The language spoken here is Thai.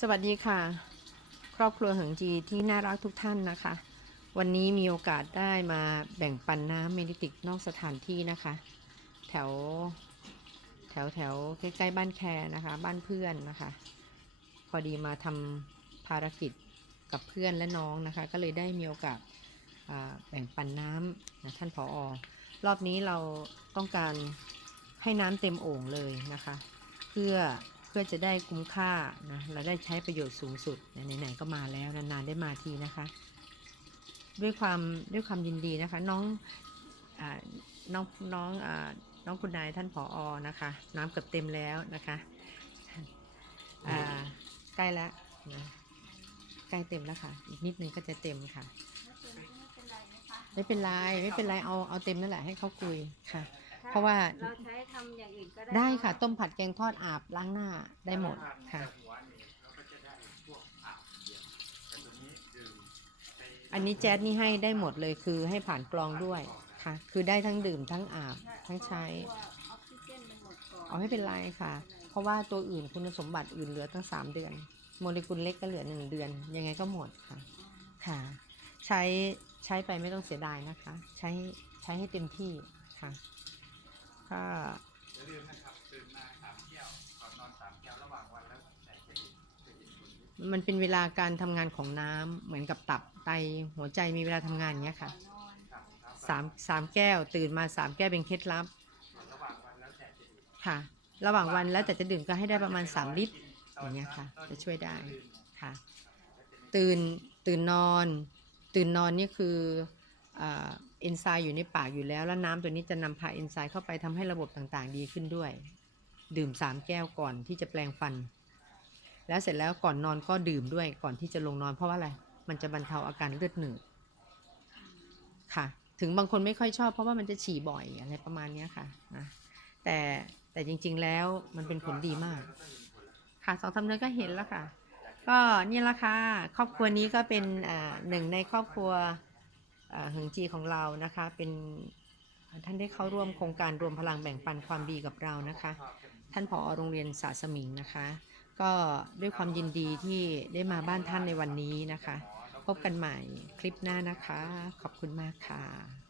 สวัสดีค่ะ ครอบครัวเหิงจีที่น่ารักทุกท่านนะคะ วันนี้มีโอกาสได้มาแบ่งปันน้ำเมดิติกนอกสถานที่นะคะ แถวแถวแถวใกล้ๆบ้านแคร์นะคะ บ้านเพื่อนนะคะ พอดีมาทำภารกิจกับเพื่อนและน้องนะคะ ก็เลยได้มีโอกาสแบ่งปันน้ำนะท่านผออรอบนี้เราต้องการให้น้ำเต็มโอ่งเลยนะคะ เพื่อ พื่อจะได้คุ้มค่านะเราได้ใช้ประโยชน์สูงสุดไหนๆก็มาแล้วนานๆได้มาทีนะคะ ด้วยความด้วยความยินดีนะคะ น้องอน้องน้องอน้องคุณนายท่านผออนะคะ น้ำเกือบเต็มแล้วนะคะใกล้แล้วนะใกล้เต็มแล้วค่ะ อีกนิดนึงก็จะเต็มค่ะ ไม่เป็นไรไม่เป็นไรเอาเอาเต็มนั่นแหละให้เขาคุยค่ะ เพราะว่าเราใช้ทำอย่างอื่นก็ได้ได้ค่ะ ต้มผัดแกงทอดอาบล้างหน้าได้หมดค่ะ อันนี้แจ๊ดนี่ให้ได้หมดเลยคือให้ผ่านกรองด้วยค่ะ คือได้ทั้งดื่มทั้งอาบทั้งใช้ ออกซิเจนมันหมดก่อนเอาไม่เป็นไรค่ะ เพราะว่าตัวอื่นคุณสมบัติอื่นเหลือตั้ง 3 เดือน โมเลกุลเล็กก็เหลือ 1 เดือน ยังไงก็หมดค่ะค่ะ ใช้ใช้ไปไม่ต้องเสียดายนะคะ ใช้ใช้ให้เต็มที่ค่ะ ก็อย่าลืมนะครับตื่นมาสามแก้วก่อนนอนสามแก้วระหว่างวันแล้วแต่จะดื่มจะดื่มคนนี้มันเป็นเวลาการทำงานของน้ำเหมือนกับตับไตหัวใจมีเวลาทำงานอย่างเงี้ยค่ะครับครับสามสามแก้วตื่นมาสามแก้วเป็นเคล็ดลับระหว่างวันแล้วแต่จะดื่มค่ะ ระหว่างวันแล้วแต่จะดื่มก็ให้ได้ประมาณ3ลิตร อย่างเงี้ยค่ะจะช่วยได้ ค่ะ ตื่นตื่นนอน ตื่นนอนนี่คือเอนไซม์อยู่ในปากอยู่แล้ว แล้วน้ำตัวนี้จะนำพาเอนไซม์เข้าไปทำให้ระบบต่างๆ ดีขึ้นด้วย ดื่ม3แก้วก่อนที่จะแปลงฟัน แล้วเสร็จแล้วก่อนนอนก็ดื่มด้วยก่อนที่จะลงนอนเพราะว่าอะไร มันจะบรรเทาอาการเลือดหนืดค่ะ ถึงบางคนไม่ค่อยชอบเพราะว่ามันจะฉี่บ่อยอะไรประมาณนี้ค่ะนะแต่แต่จริง ๆแล้วมันเป็นผลดีมาก ค่ะสองสาเดือนก็เห็นแล้วค่ะ ก็นี่ละค่ะครอบครัวนี้ก็เป็นอ่าหนึ่งในครอบครัว อ่าหึงจีของเรานะคะ เป็นท่านได้เข้าร่วมโครงการรวมพลังแบ่งปันความดีกับเรานะคะ ท่านผอโรงเรียนสาสมิงนะคะ ก็ด้วยความยินดีที่ได้มาบ้านท่านในวันนี้นะคะ พบกันใหม่คลิปหน้านะคะ ขอบคุณมากค่ะ